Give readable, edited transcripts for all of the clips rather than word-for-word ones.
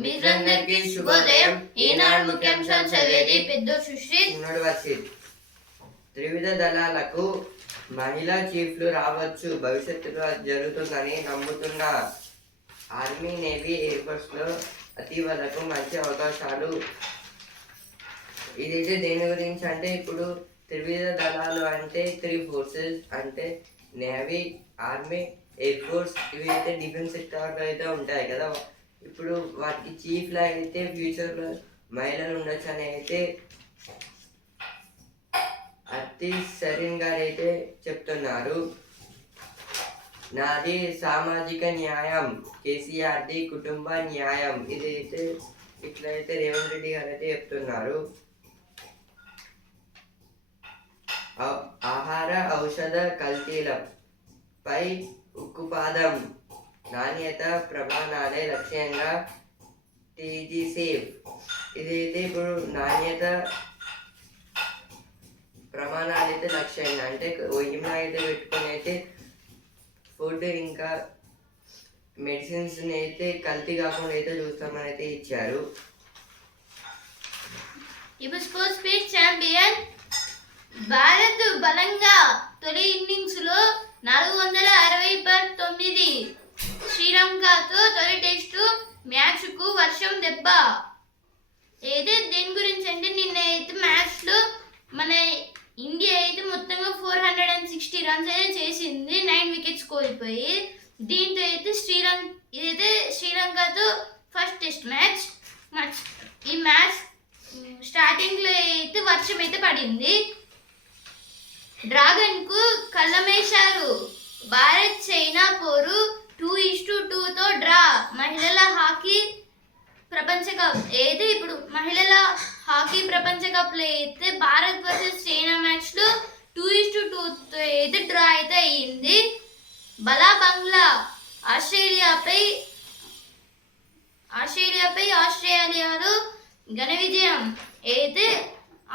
మీరందరికీ శుభోదయం. ఈనాడు ముఖ్యాంశాలు చదివేది పెద్ద సుశ్రీత్. త్రివిధ దళాలకు మహిళా చీఫ్లు రావచ్చు, భవిష్యత్తులో జరుగుతుందని నమ్ముతున్న ఆర్మీ, నేవీ, ఎయిర్ ఫోర్స్ లో అతివలకు మంచి అవకాశాలు. ఇదైతే దేని గురించి అంటే, ఇప్పుడు త్రివిధ దళాలు అంటే 3 ఫోర్సెస్ అంటే నేవీ, ఆర్మీ, ఎయిర్ ఫోర్స్. ఇవి అయితే డిఫెన్స్ సెక్టార్లో అయితే ఉంటాయి కదా. ఇప్పుడు వాటికి చీఫ్లా అయితే ఫ్యూచర్లో మహిళలు ఉండొచ్చు అని అయితే అతి సరీన్ గారు అయితే చెప్తున్నారు. నాది సామాజిక న్యాయం, కేసీఆర్ది కుటుంబ న్యాయం. ఇదైతే ఇట్లయితే రేవంత్ రెడ్డి గారు అయితే చెప్తున్నారు. ఆహార ఔషధ కల్తీలపై ఉక్కుపాదం, నాణ్యత ప్రమాణాలే లక్ష్యంగా టీజీ సేఫ్. ఇదైతే ఇప్పుడు నాణ్యత ప్రమాణాలు అయితే లక్ష్యంగా అంటే ఒయ్యిమ అయితే పెట్టుకొని అయితే ఫుడ్ ఇంకా మెడిసిన్స్ అయితే కల్తీ కాకుండా అయితే చూస్తామని అయితే ఇచ్చారు. ఇప్పుడు స్పోర్ట్స్ పేజ్ ఛాంపియన్ భారత్ బలంగా తొలి ఇన్నింగ్స్ లో 460/9 శ్రీలంకతో తొలి టెస్టు మ్యాచ్ కు వర్షం దెబ్బ. అయితే దేని గురించి అంటే, నిన్న అయితే మ్యాచ్ లో మన ఇండియా అయితే మొత్తంగా 460 రన్స్ అయితే చేసింది, 9 వికెట్స్ కోల్పోయి. దీంతో అయితే ఇదైతే శ్రీలంకతో ఫస్ట్ టెస్ట్ మ్యాచ్. ఈ మ్యాచ్ స్టార్టింగ్ లో అయితే వర్షం అయితే పడింది. డ్రాగన్ కు కళ్ళమేశారు. భారత్ చైనా పోరు 2-2తో డ్రా. మహిళల హాకీ ప్రపంచ కప్ అయితే ఇప్పుడు మహిళల హాకీ ప్రపంచ కప్ లో అయితే భారత్ వర్సెస్ చైనా మ్యాచ్ లో 2-2తో అయితే డ్రా అయితే అయ్యింది. బంగ్లా ఆస్ట్రేలియాపై ఆస్ట్రేలియాలో ఘన విజయం. అయితే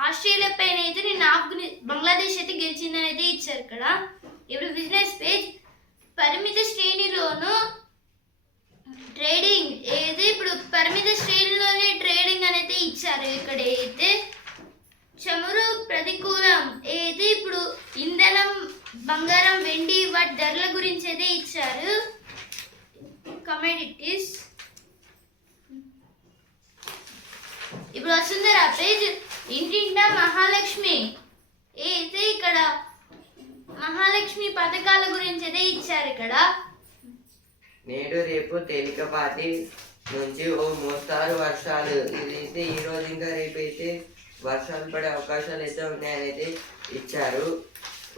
ఆస్ట్రేలియా పైన అయితే బంగ్లాదేశ్ అయితే గెలిచిందని అయితే ఇచ్చారు ఇక్కడ. ఇప్పుడు బిజినెస్ పేజ్ పరిమిత శ్రేణిలోను ట్రేడింగ్. అయితే ఇప్పుడు పరిమిత శ్రేణిలోనే ట్రేడింగ్ అనేది ఇచ్చారు. ఇక్కడ అయితే చమురు ప్రతికూలం. అయితే ఇప్పుడు ఇంధనం, బంగారం, వెండి వాటి ధరల గురించి అయితే ఇచ్చారు. కమోడిటీస్. ఇప్పుడు వసుంధర పేజ్ ఇంటింటా మహాలక్ష్మి. అయితే ఇక్కడ మహాలక్ష్మి పథకాల గురించి అయితే ఇచ్చారు. ఇక్కడ నేడు రేపు తేలికపాటి నుంచి ఓ మోస్తారు వర్షాలు. ఇదైతే ఈ రోజు ఇంకా రేపు అయితే వర్షాలు పడే అవకాశాలు అయితే ఉన్నాయని అయితే ఇచ్చారు.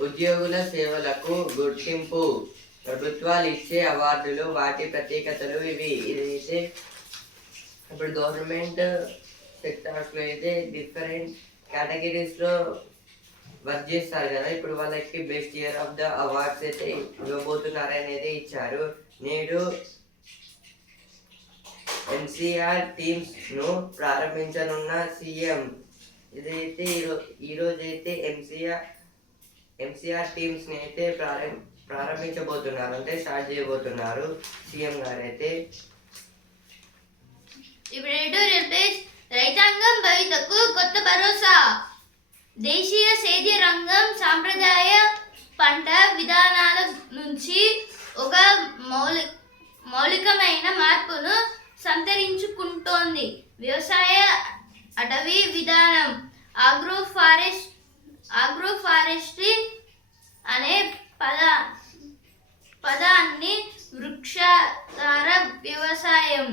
ఉద్యోగుల సేవలకు గుర్తింపు, ప్రభుత్వాలు ఇచ్చే అవార్డులు, వాటి ప్రత్యేకతలు ఇవి. ఇదైతే ఇప్పుడు గవర్నమెంట్ సెక్టార్స్లో అయితే డిఫరెంట్ కేటగిరీస్లో వర్క్ చేస్తారు కదా. ఇప్పుడు వాళ్ళకి best year of the awards అయితే ఇవ్వబోతున్నారని అయితే ఇచ్చారు. నేడు ఎన్సీఆర్ టీమ్స్ ను ప్రారంభించనున్న సీఎం. ఇదైతే ఈరోజు అయితే ఎంసీఆర్ టీమ్స్ ని అయితే ప్రారంభించబోతున్నారు, అంటే స్టార్ట్ చేయబోతున్నారు సీఎం గారు అయితే. రైతాంగం భవితకు కొత్త భరోసా. దేశీయ సేద్య రంగం సాంప్రదాయ పంట విధానాల నుంచి ఒక మౌలికమైన మార్పును సంతరించుకుంటోంది. వ్యవసాయ అటవీ విధానం, ఆగ్రోఫారెస్ట్రీ అనే పదాన్ని వృక్షాధార వ్యవసాయం,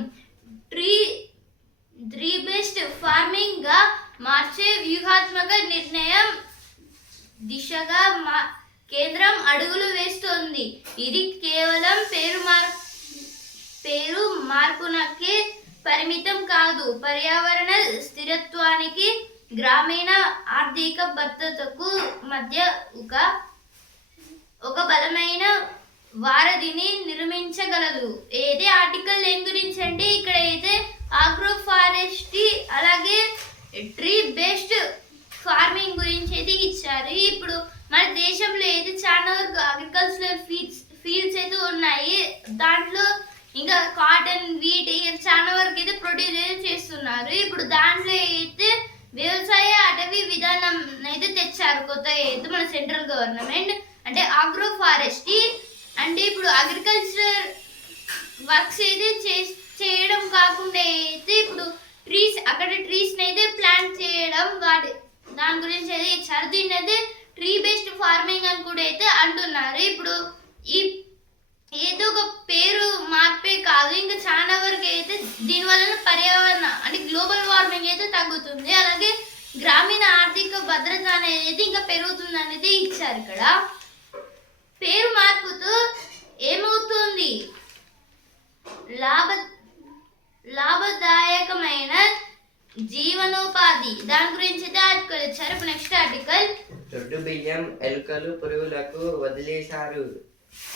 ట్రీ బేస్డ్ ఫార్మింగ్ గా మార్చే వ్యూహాత్మక నిర్ణయం దిశగా కేంద్రం అడుగులు వేస్తోంది. ఇది కేవలం పేరు మార్పునకే పరిమితం కాదు, పర్యావరణ స్థిరత్వానికి, గ్రామీణ ఆర్థిక భద్రతకు మధ్య ఒక బలమైన వారధిని నిర్మించగలదు. ఏదే ఆర్టికల్ ఏం గురించి అంటే, ఇక్కడ అయితే ఆగ్రోఫారెస్ట్రీ అలాగే ట్రీ బేస్డ్ ఫార్మింగ్ గురించి అయితే ఇచ్చారు. ఇప్పుడు మన దేశంలో అయితే చాలా వరకు అగ్రికల్చరల్ ఫీల్డ్స్ అయితే ఉన్నాయి. దాంట్లో ఇంకా కాటన్, వీట్ చాలా వరకు అయితే ప్రొడ్యూస్ అంటున్నారు. ఇప్పుడు దాంట్లో అయితే వ్యవసాయ అటవీ విధానం అయితే తెచ్చారు కొత్త అయితే మన సెంట్రల్ గవర్నమెంట్, అంటే ఆగ్రో ఫారెస్ట్రీ. అంటే ఇప్పుడు అగ్రికల్చర్ వర్క్స్ అయితే చేయడం కాకుండా అయితే ఇప్పుడు ట్రీస్ అయితే ప్లాంట్ చేయడం దాని గురించి అయితే ఇచ్చారు. దీన్ని అయితే ట్రీ బేస్డ్ ఫార్మింగ్ అని కూడా అయితే అంటున్నారు. ఇప్పుడు ఈ ఏదో ఒక పేరు మార్పే కాదు, ఇంకా చాలా వరకు అయితే దీనివల్ల పర్యావరణ అంటే గ్లోబల్ వార్మింగ్ అయితే తగ్గుతుంది, అలాగే గ్రామీణ ఆర్థిక భద్రత అనేది ఇంకా పెరుగుతుంది అనేది ఇచ్చారు. ఇక్కడ పేరు మార్పుతో ఏమవుతుంది, లాభదాయకమైన జీవనోపాధి దాని గురించి అయితే ఆర్టికల్ ఇచ్చారు. ఇప్పుడు నెక్స్ట్ ఆర్టికల్, దొడ్డు బియ్యం ఎలుకలు పురుగులకు వదిలేశారు.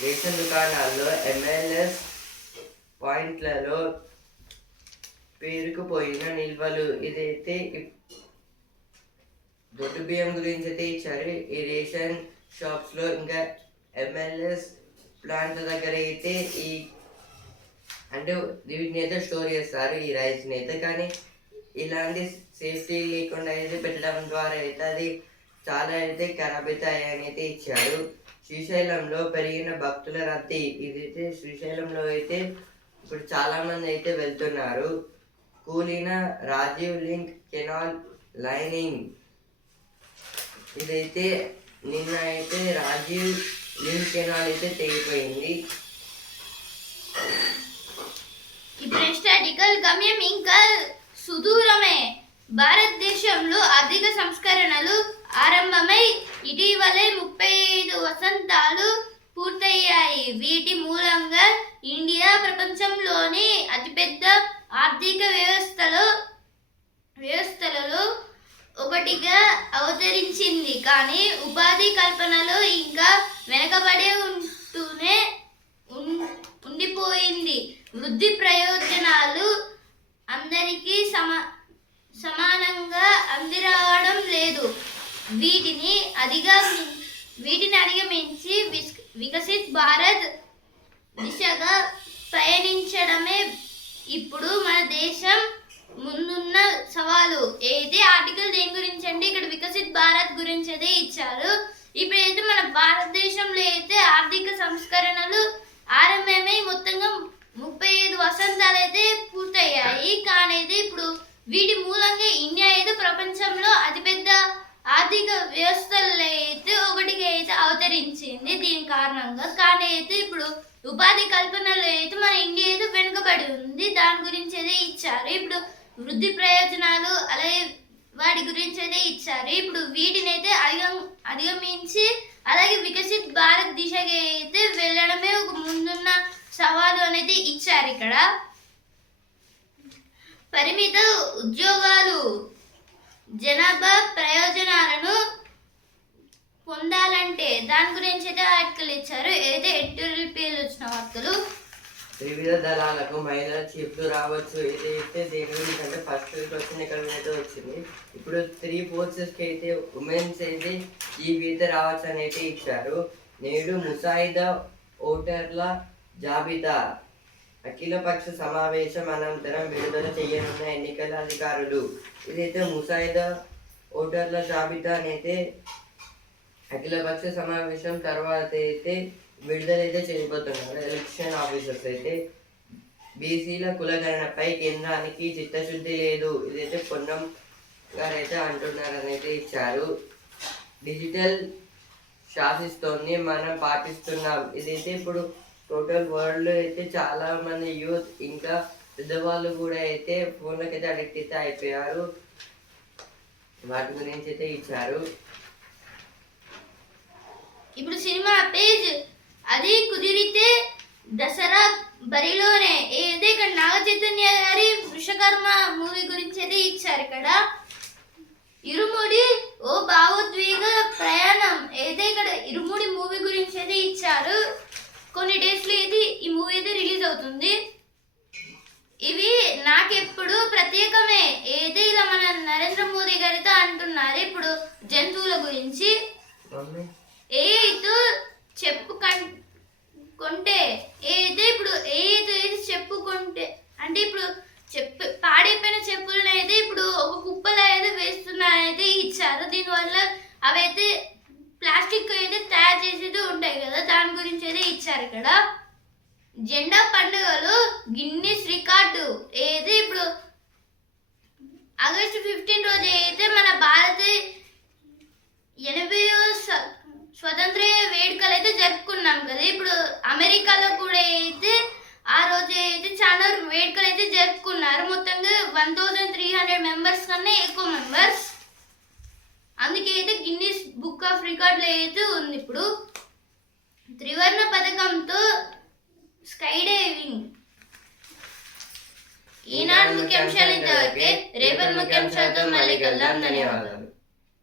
రేషన్ దుకాణాల్లో MLS పాయింట్లలో పేరుకుపోయిన నిల్వలు. ఇదైతే దొడ్డు బియ్యం గురించి అయితే ఇచ్చారు. ఈ రేషన్ షాప్స్ లో ఇంకా MLS ప్లాంట్ దగ్గర అయితే అంటే వీటిని అయితే స్టోర్ చేస్తారు ఈ రైస్ని అయితే. కానీ ఇలాంటి సేఫ్టీ లేకుండా అయితే పెట్టడం ద్వారా అయితే అది చాలా అయితే ఖరాబ్ అయితే అయ్యాయని అయితే ఇచ్చారు. శ్రీశైలంలో పెరిగిన భక్తుల రద్దీ. ఇదైతే శ్రీశైలంలో అయితే ఇప్పుడు చాలా మంది అయితే వెళ్తున్నారు. కూలిన రాజీవ్ లింక్ కెనాల్ లైనింగ్. ఇదైతే నిన్న అయితే రాజీవ్ లింక్ కెనాల్ అయితే తెగిపోయింది. ఇప్పుడు నెక్స్ట్ ఆర్టికల్, గమ్యం ఇంకా సుదూరమే. భారతదేశంలో ఆర్థిక సంస్కరణలు ఆరంభమై ఇటీవలే 35 వసంతాలు పూర్తయ్యాయి. వీటి మూలంగా ఇండియా ప్రపంచంలోని అతిపెద్ద ఆర్థిక వ్యవస్థలలో ఒకటిగా అవతరించింది. కానీ ఉపాధి కల్పనలో ఇంకా వెనకబడే ఉండిపోయింది. వృద్ధి ప్రయోజనాలు అందరికీ సమానంగా అందిరావడం లేదు. వీటిని అధిగమించి వికసిత్ భారత్ దిశగా పయనించడమే ఇప్పుడు మన దేశం ముందున్న సవాలు. అయితే ఆర్టికల్ దేని గురించి అంటే ఇక్కడ వికసిత్ భారత్ గురించి అయితే ఇచ్చారు. ఇప్పుడైతే మన భారతదేశంలో అయితే ఆర్థిక సంస్కరణలు ఆరంభమై మొత్తంగా 35 వసంతాలు అయితే పూర్తయ్యాయి. కానీ అయితే ఇప్పుడు వీటి మూలంగా ఇండియా అయితే ప్రపంచంలో అతిపెద్ద ఆర్థిక వ్యవస్థల్లో అయితే ఒకటిగా అయితే అవతరించింది. దీని కారణంగా కానీ అయితే ఇప్పుడు ఉపాధి కల్పనలో అయితే మన ఇండియా అయితే వెనుకబడి ఉంది. దాని గురించి అయితే ఇచ్చారు. ఇప్పుడు వృద్ధి ప్రయోజనాలు అలాగే వాటి గురించి అయితే ఇచ్చారు. ఇప్పుడు వీటిని అయితే అధిగమించి అలాగే వికసిత్ భారత్ దిశగా అయితే వెళ్ళడమే ఒక ముందున్న సవాలు అనేది ఇచ్చారు. ఇక్కడ పరిమిత ఉద్యోగాలు జనాభా ప్రయోజనాలను పొందాలంటే దాని గురించి అయితే ఆర్టికల్ ఇచ్చారు. ఏదైతే ఎడిటోరియల్ వచ్చిన వార్తలు, వివిధ దళాలకు మహిళల చీఫ్లు రావచ్చు. ఇదైతే దేని గురించి అంటే ఫస్ట్ వచ్చింది ఇక్కడ అయితే వచ్చింది. ఇప్పుడు 3 ఫోర్సెస్కి అయితే ఉమెన్స్ అయితే చీఫ్ అయితే రావచ్చు అని అయితే ఇచ్చారు. నేడు ముసాయిదా ఓటర్ల జాబితా అఖిలపక్ష సమావేశం అనంతరం విడుదల చేయనున్న ఎన్నికల అధికారులు. ఇదైతే ముసాయిదా ఓటర్ల జాబితా అయితే అఖిలపక్ష సమావేశం తర్వాత అయితే విడుదలైతే చేయబోతున్నారు. ఎలక్షన్ ఆఫీసర్స్ అయితే బీసీల కులగణనపై కేంద్రానికి చిత్తశుద్ధి లేదు. ఇదైతే పొన్నం గారు అయితే అంటున్నారని అయితే ఇచ్చారు. డిజిటల్ శాసిస్తోంది, మనం పాటిస్తున్నాం. ఇదైతే ఇప్పుడు టోటల్ వరల్డ్ అయితే చాలా మంది యూత్ ఇంకా పెద్దవాళ్ళు కూడా అయితే ఫోన్లకి అయితే అడిక్ట్ అయితే అయిపోయారు. వాటి గురించి అయితే ఇచ్చారు. ఇప్పుడు సినిమా పేజ్ అది కుదిరితే దసరా బరిలోనే ఏదైతే ఇక్కడ నాగ చైతన్య గారి వృషకర్మ మూవీ గురించి అయితే ఇచ్చారు. ఇక్కడ ఇరుముడి ఓ భావోద్వేగ ప్రయాణం ఏదైతే ఇక్కడ ఇరుముడి మూవీ గురించి అయితే ఇచ్చారు. కొన్ని డేస్లో అయితే ఈ మూవీ అయితే రిలీజ్ అవుతుంది. ఇవి నాకెప్పుడు ప్రత్యేకమే ఏదైతే ఇలా మన నరేంద్ర మోదీ గారితో అంటున్నారు. ఇప్పుడు జంతువుల గురించి ఏతో చెప్పుకుంటే ఏదైతే ఇప్పుడు ఏది చెప్పుకుంటే అంటే ఇప్పుడు పాడైపోయిన చెప్పులను అవైతే ప్లాస్టిక్ అయితే తయారు చేసేది ఉంటాయి కదా, దాని గురించి అయితే ఇచ్చారు ఇక్కడ. జెండా పండుగలు గిన్నిస్ రికార్డు ఏది ఇప్పుడు ఆగస్టు 15 రోజు అయితే మన భారత 80వ స్వతంత్ర వేడుకలు అయితే జరుపుకున్నాం కదా. ఇప్పుడు అమెరికాలో కూడా అయితే ఆ రోజు అయితే చాలా వేడుకలు అయితే జరుపుకున్నారు. మొత్తంగా 1300 మెంబర్స్ కన్నా ఎక్కువ మెంబర్స్. అందుకే అయితే గిన్నిస్ బుక్ ఆఫ్ రికార్డులో అయితే ఉంది. ఇప్పుడు త్రివర్ణ పథకంతో స్కై డైవింగ్. ఈనాడు ముఖ్యాంశాలు ఇంతవరకే. రేపటి ముఖ్యాంశాలతో మళ్ళీ కలుద్దాం. ధన్యవాదాలు.